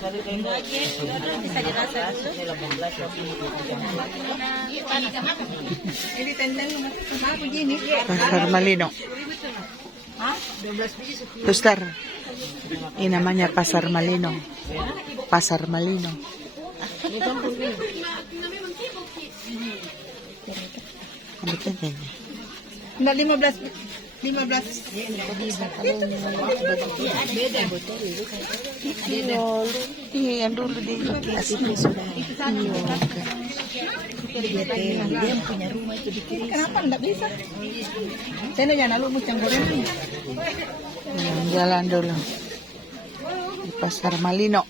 Bisa dirasa dulu. Ini tendang aku gini. Pasar Malino. Suster, ini namanya Pasar Malino. Pasar Malino. Enggak 15. Beda yang dulu di asli sudah. Dia punya rumah itu di kiri. Kenapa enggak bisa? Saya jangan lupa mucang goreng. Jalan dulu di Pasar Malino.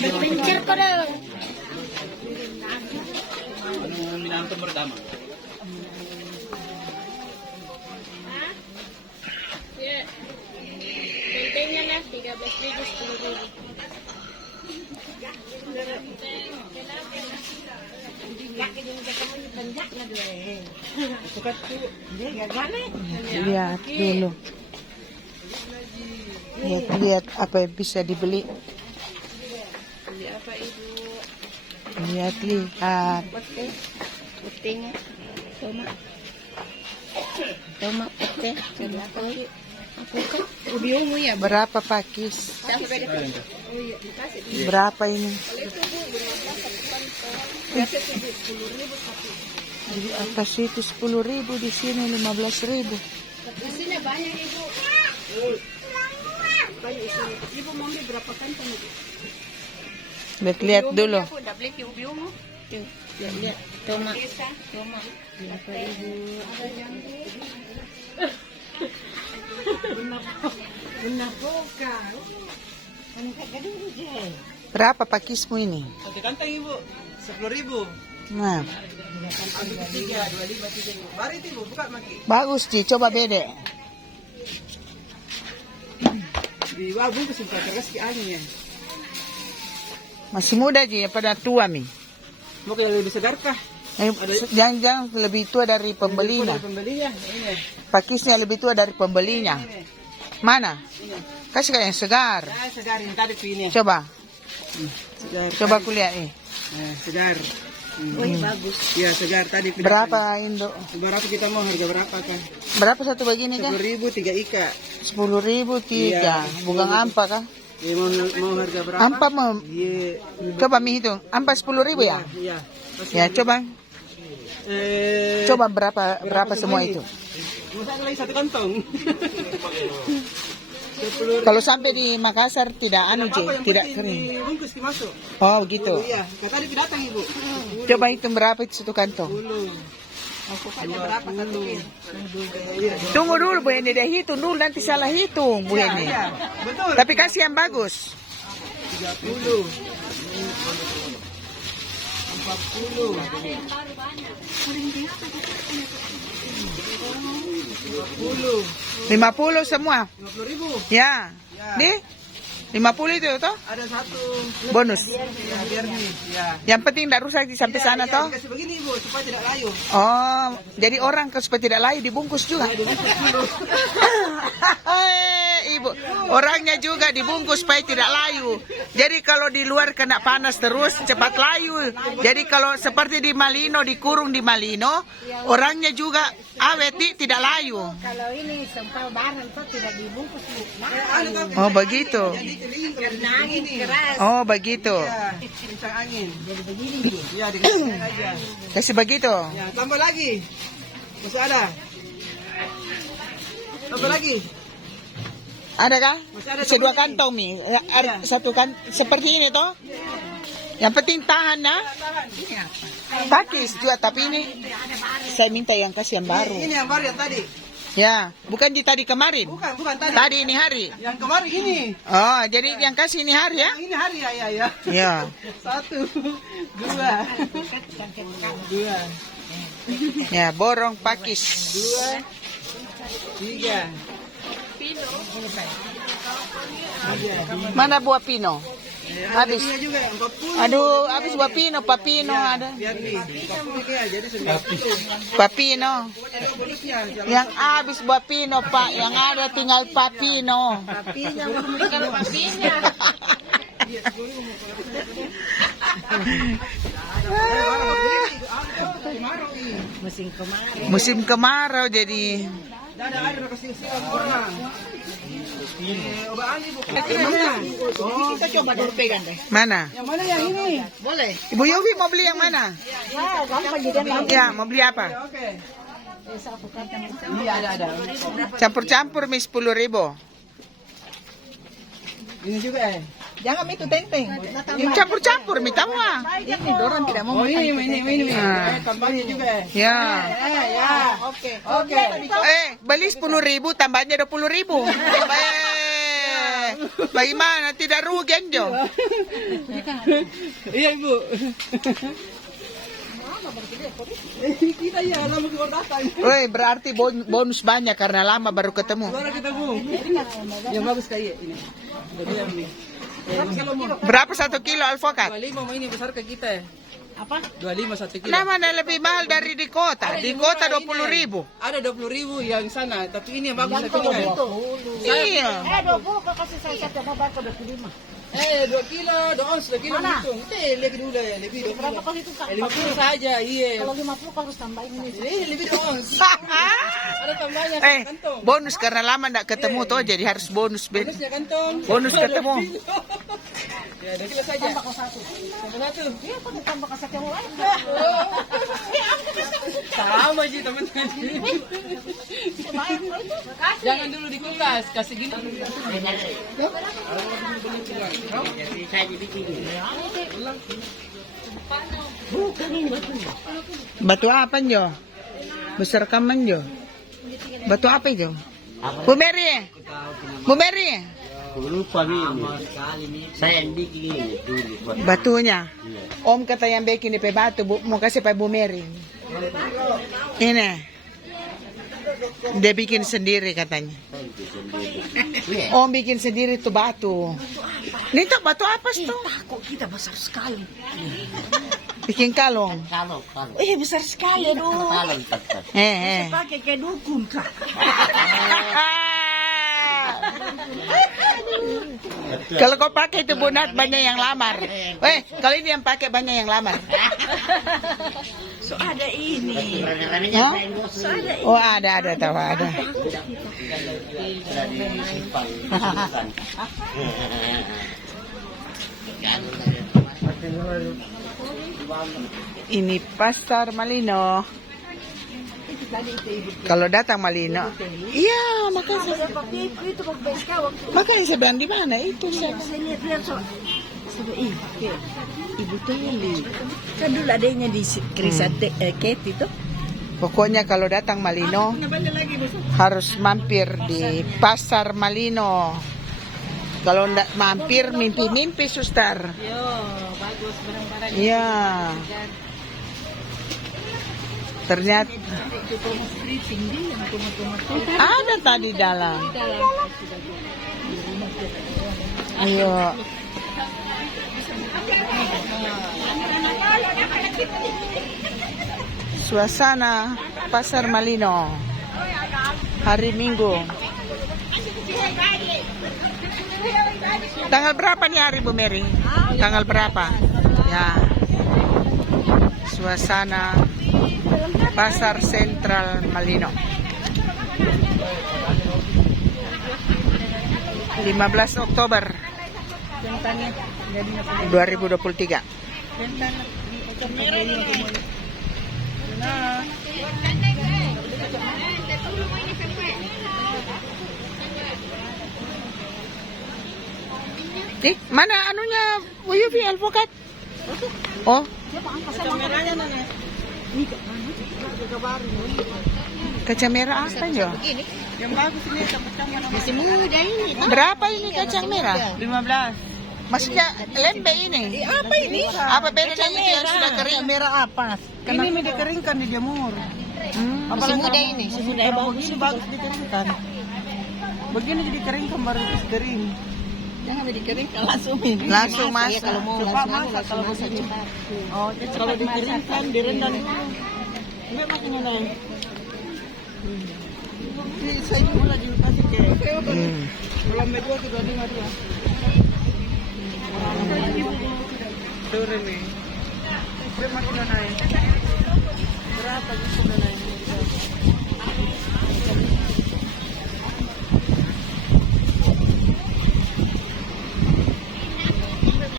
Berpencir kok dah. Minanto pertama. Kontennya lah 13.000 10.000. Lihat dulu. Lihat apa yang bisa dibeli. Beli apa ibu? Lihat. Putihnya. Tomat putih. Berapa lagi? Ubi ungu ya. Berapa pakis? Berapa ini? Di atas itu 10.000, di sini 15.000. Di sini banyak ibu. Banyak isinya. Ibu mau beli berapa kantong ibu? Lihat dulu. Aku udah beli ubi ungu. Tuh, lihat. Tomat. Berapa ibu? Berapa pakismu ini? Satu kantong ibu, 10.000. Nah, Ambil 3, 25, 3. Mari itu ibu, buka maki. bagus Ci, coba bede. Di bawah bungkus yang terus ke angin ya. Masih muda Ci, pada tua mi. Mau yang lebih segar kah? Jangan lebih tua dari pembelinya. Pembelinya, ini. Pakisnya lebih tua dari pembelinya. Mana? Kasih kayak yang segar. Nah, segar yang tadi tuh ini. Coba, Segar. coba kulihat nih. Nah, segar. Bagus. Iya, segar tadi. Berapa Indo? Berapa kita mau harga berapa kah? Berapa satu begini kah? 10.000 3 ika. 10.000 tiga. Bukan ampa kah? Ya, mau harga berapa? Ampa mau. Iya. Coba mi hitung. Ampa 10.000 ya? Iya. Ya coba. Coba berapa semua itu? Masa lagi satu kantong. Kalau sampai di Makassar tidak anu Ci, tidak kering. Bungkus dimasuk. Oh gitu. Iya, tadi datang ibu. Coba hitung berapa itu satu kantong. Pokoknya berapa satu kilo? Tunggu dulu Bu Heni, dia hitung dulu nanti salah hitung Bu Heni. Iya, betul. Tapi kasih yang bagus. 30. 40. 50 semua. 50.000. Ya. Nih. 50 itu toh? Ada satu Bonus. ya, biar nih. Ya. Yang penting tidak rusak sampai sana Iya, toh. dikasih begini ibu supaya tidak layu. Oh, jadi orang supaya tidak layu dibungkus juga. Ibu, orangnya juga dibungkus supaya tidak layu. Jadi kalau di luar kena panas terus cepat layu. Jadi kalau seperti di Malino, dikurung di Malino, orangnya juga awet tidak layu. Kalau ini sempal barang tuh tidak dibungkus Bu. Oh begitu. Karena angin keras. Oh begitu. Ya, kencang angin. Jadi begini ibu. Ya, dikasih aja. Kasih begitu. Ya, tambah lagi. Masih ada. Tambah lagi. Ada kah? Masih ada Sedua tambah lagi. kantong mi. Satu kan seperti ini toh. Yang penting tahan nah. Pakis juga tapi ini saya minta yang kasih yang baru. Ini yang baru yang tadi. Ya, bukan di tadi kemarin. Bukan tadi. Tadi ini hari. Yang kemarin ini. Oh, jadi yang kasih ini hari ya? Yang ini hari ya. Ya. 1, 2. Ya, borong pakis. 2, 3. Mana buah pino? Habis. Juga yang 40. Aduh, habis buah pino, papino ada. Biar nih, 40 ya, jadi 90. Papino. Pokoknya 20 ya. Yang habis buah pino, Pak. Yang ada tinggal papino. Papinya, kalau papinya. Musim kemarau jadi. Ada air kasih orang. Obaan ibu. Kita coba dulu pegang deh. Mana? Yang mana yang ini? Boleh. Ibu Yofi mau beli yang mana? Ya, gampang juga. Ya, mau beli apa? Oke. Iya ada. Campur-campur mi 10.000. Ini juga Jangan itu tenteng. Yang campur-campur mi tamu ah. Ini dorang tidak mau. Oh ini. Ah. Tambahnya juga Ya. Ya. Oke. Oke. Beli 10.000 tambahnya 20.000. Bagaimana tidak rugi Anjo? Iya ibu. Kita ya lama keluar datang. Woi, berarti bonus banyak karena lama baru ketemu. Keluar kita bu. Yang bagus kayak ini. Jadi ini. Berapa 1 kilo alpukat? 25 ini besar ke kita. Apa? 25 1 kilo. Nah, mana lebih mahal dari di kota? Di kota 20.000. Ada 20.000 yang sana, tapi ini yang bagus satu kilo. Iya. 20 kau kasih saya satu apa ke 25. 2 kilo, 2 ons, 2 kilo hitung. Lebih dulu ya, lebih 2 kilo. Berapa kali itu? 50 saja, iya. Kalau 50 kau harus tambahin ini. Ini lebih 2 ons. Ada tambahnya kantong. Bonus karena lama enggak ketemu toh, jadi harus bonus. Bonusnya kantong. Bonus ketemu. Ya, 2 kilo saja. Tambah satu. Iya, kau ditambah ke satu yang lain. Sama aja teman-teman. Jangan dulu di kulkas, kasih gini. Batu apa Jo? Besar kaman Jo? Batu apa itu? Bu Mary? Bu Mary? Lupa ini. Saya yang bikin ini dulu. Batunya. Om kata yang bikin di batu, mau kasih Pak Bu Mary. Ini. Dia bikin sendiri katanya. Om bikin sendiri tuh batu. Ini tuh batu apa tuh? Kok kita besar sekali. Bikin kalung. Kalau. Besar sekali aduh. Pakai kayak dukun kah? Kalau kau pakai itu Bunat banyak yang lamar. Kali ini yang pakai banyak yang lamar. So ada ini. Hah? Oh ada tahu ada. Ini pasar Malino. Kalau datang Malino, iya makanya saya bilang di mana itu. Ibu Teli. Kan dulu adanya di Krisate Kate itu. Pokoknya kalau datang Malino harus mampir di pasar Malino. Kalau ndak mampir mimpi-mimpi suster. Yo, bagus barang-barang. Iya. Ternyata ada tadi dalam. Ayo. Suasana pasar Malino hari Minggu. Tanggal berapa nih hari Bu Mary? Tanggal berapa? Ya. Suasana Pasar Sentral Malino 15 Oktober 2023. Mana anunya Bu Yufi alpukat? Oh, kaca merah apa Jo? Yang bagus ini Masih muda ini. Berapa ini kacang merah? 15. Maksudnya lembe ini? Apa ini? Apa bedanya itu yang sudah kering? Merah apa? Ini dikeringkan di jamur. Masih muda ini. Begini bagus dikeringkan. Begini jadi keringkan baru terus kering. Jangan dikeringkan langsung ini. Langsung Masak ya, masak. kalau mau Coba langsung masak kalau masak masak cepat. Oh, kalau dikeringkan, direndam itu. Enggak makanya lain. Ini saya juga lagi kasih ke. Belum medua sudah dengar ya. Turun nih. Berapa makin naik? Berapa gitu naik?